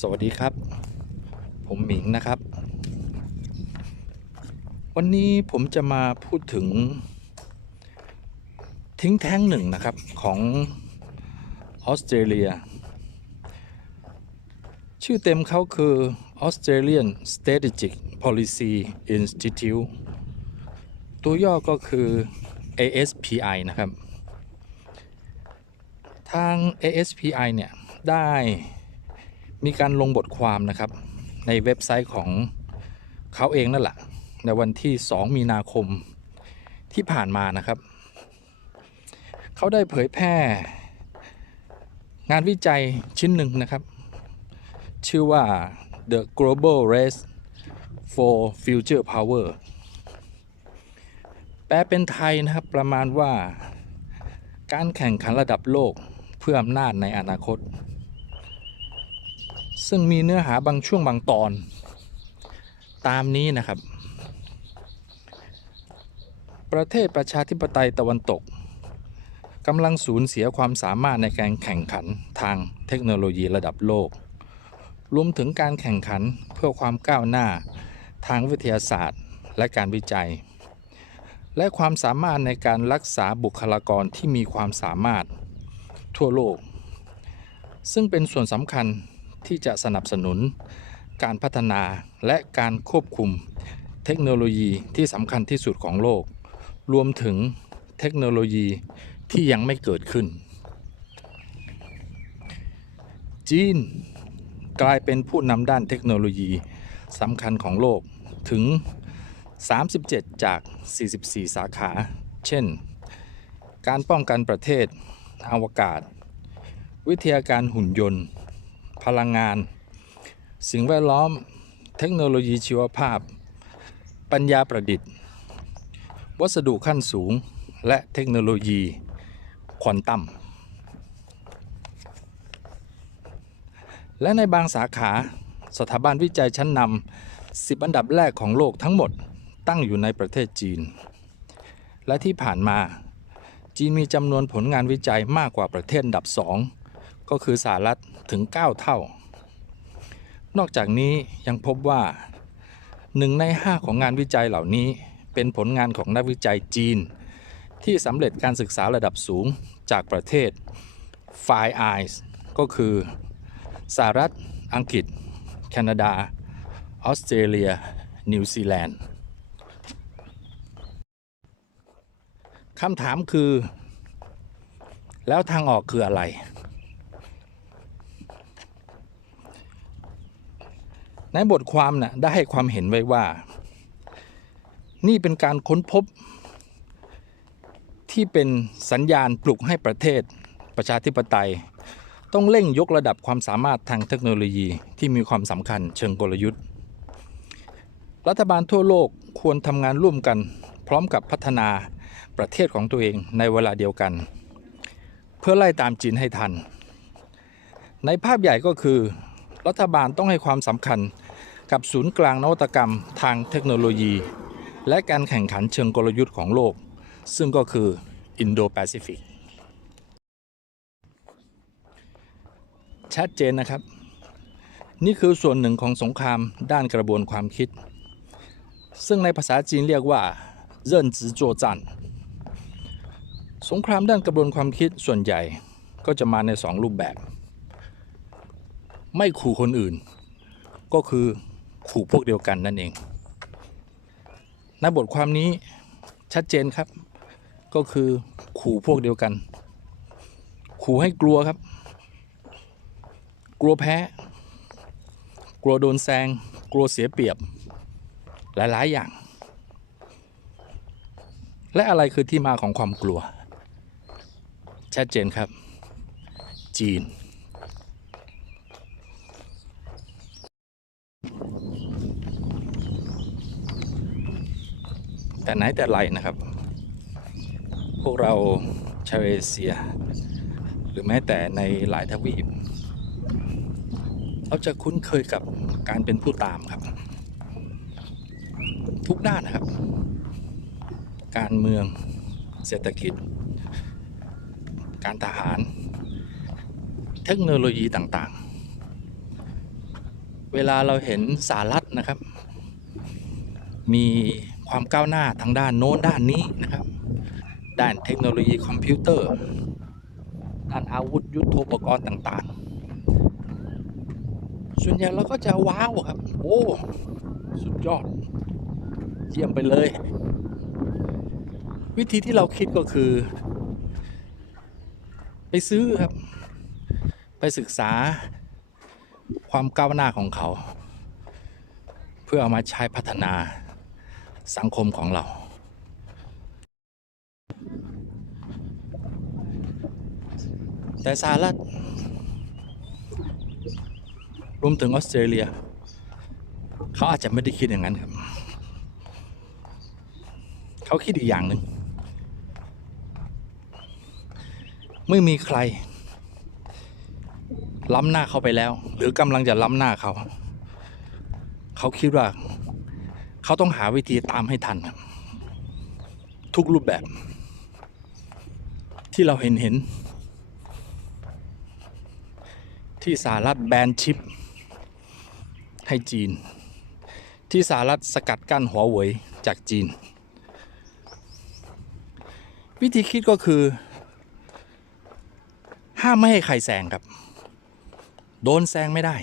สวัสดีครับ ผมหมิงนะครับ วันนี้ผมจะมาพูดถึง ทิ้งแท้งหนึ่งนะครับของออสเตรเลีย ชื่อเต็มเขาคือ Australian Strategic Policy Institute ตัวย่อก็คือ ASPI นะครับ ทาง ASPI เนี่ย ได้ มีการลงบทความนะครับ ในเว็บไซต์ของเขาเองนั่นแหละ ในวันที่ 2 มีนาคมที่ผ่านมานะครับ เขาได้เผยแพร่ งานวิจัยชิ้นหนึ่งนะครับ ชื่อว่า The Global Race for Future Power แปลเป็นไทยนะครับประมาณว่า การแข่งขันระดับโลกเพื่ออำนาจในอนาคต ซึ่งมีเนื้อหาบางช่วงบางตอน ตามนี้นะครับ ประเทศประชาธิปไตยตะวันตกกำลังสูญเสียความสามารถในการแข่งขันทางเทคโนโลยีระดับโลก รวมถึงการแข่งขันเพื่อความก้าวหน้าทางวิทยาศาสตร์และการวิจัย และความสามารถในการรักษาบุคลากรที่มีความสามารถทั่วโลก ซึ่งเป็นส่วนสำคัญ ที่จะสนับสนุนการพัฒนาและการควบคุมเทคโนโลยีที่สำคัญที่สุดของโลก รวมถึงเทคโนโลยีที่ยังไม่เกิดขึ้น จีนกลายเป็นผู้นำด้านเทคโนโลยีสำคัญของโลกถึง 37 จาก 44 สาขา เช่น การป้องกันประเทศ อวกาศ วิทยาการหุ่นยนต์ พลังงาน สิ่งแวดล้อม เทคโนโลยีชีวภาพ ปัญญาประดิษฐ์ วัสดุขั้นสูง และเทคโนโลยีควอนตัม และในบางสาขาสถาบันวิจัยชั้นนำ10 อันดับแรกของโลกทั้งหมดตั้งอยู่ในประเทศจีน และที่ผ่านมาจีนมีจำนวนผลงานวิจัยมากกว่าประเทศอันดับ2 ก็คือสหรัฐถึง 9 เท่า นอกจากนี้ยังพบว่า 1 ใน 5 ของงานวิจัยเหล่านี้ เป็นผลงานของนักวิจัยจีน ที่สำเร็จการศึกษาระดับสูงจากประเทศ Five Eyes ก็คือสหรัฐ อังกฤษ แคนาดา ออสเตรเลีย นิวซีแลนด์คำถามคือ แล้วทางออกคืออะไร ในบทความนะ่ะได้ให้ความเห็นไว้ว่า นี่เป็นการค้นพบ ที่เป็นสัญญาณปลุกให้ประเทศประชาธิปไตย ต้องเร่งยกระดับความสามารถทางเทคโนโลยีที่มีความสำคัญเชิงกลยุทธ์ รัฐบาลทั่วโลกควรทำงานร่วมกันพร้อมกับพัฒนาประเทศของตัวเองในเวลาเดียวกัน เพื่อไล่ตามจีนให้ทัน ในภาพใหญ่ก็คือ รัฐบาลต้องให้ความสำคัญ กับศูนย์กลางนวัตกรรมทางเทคโนโลยี และการแข่งขันเชิงกลยุทธ์ของโลก ซึ่งก็คืออินโดแปซิฟิกชัดเจนนะครับ นี่คือส่วนหนึ่งของสงครามด้านกระบวนความคิด ซึ่งในภาษาจีนเรียกว่าเริ่นจื้อโจจันสงครามด้านกระบวนความคิดส่วนใหญ่ก็จะมาในสองรูปแบบ ไม่ขู่คนอื่น ก็คือ ขู่พวกเดียวกันนั่นเองในบทความนี้ชัดเจนครับ ก็คือขู่พวกเดียวกัน ขู่ให้กลัวครับ กลัวแพ้ กลัวโดนแซง กลัวเสียเปรียบ หลาย ๆ อย่าง และอะไรคือที่มาของความกลัว ชัดเจนครับ จีน แต่ไหนแต่ไรนะครับ พวกเราชาวเอเชีย หรือแม้แต่ในหลายทวีป เราจะคุ้นเคยกับการเป็นผู้ตามครับ ทุกด้านนะครับ การเมืองเศรษฐกิจ การทหาร เทคโนโลยีต่างๆ เวลาเราเห็นสหรัฐนะครับ มี ความก้าวหน้าทางด้านโน้นด้านนี้นะครับ ด้านเทคโนโลยีคอมพิวเตอร์ ด้านอาวุธยุทโธปกรณ์ต่างๆ ส่วนใหญ่เราก็จะว้าวครับ โอ้ สุดยอด เยี่ยมไปเลย วิธีที่เราคิดก็คือ ไปซื้อครับ ไปศึกษาความก้าวหน้าของเขา เพื่อเอามาใช้พัฒนา สังคมของเรา แต่สหรัฐรวมถึงออสเตรเลีย เขาอาจจะไม่ได้คิดอย่างนั้นครับ เขาคิดอีกอย่างหนึ่งไม่มีใคร ล้ำหน้าเขาไปแล้ว หรือกำลังจะล้ำหน้าเขา เขาคิดว่า เขาต้องหาวิธีตามให้ทันครับ ทุกรูปแบบ ที่เราเห็นเห็น ที่สหรัฐแบนชิป ให้จีน ที่สหรัฐสกัดกั้นหัวเว่ยจากจีน วิธีคิดก็คือ ห้ามไม่ให้ใครแซงครับ โดนแซงไม่ได้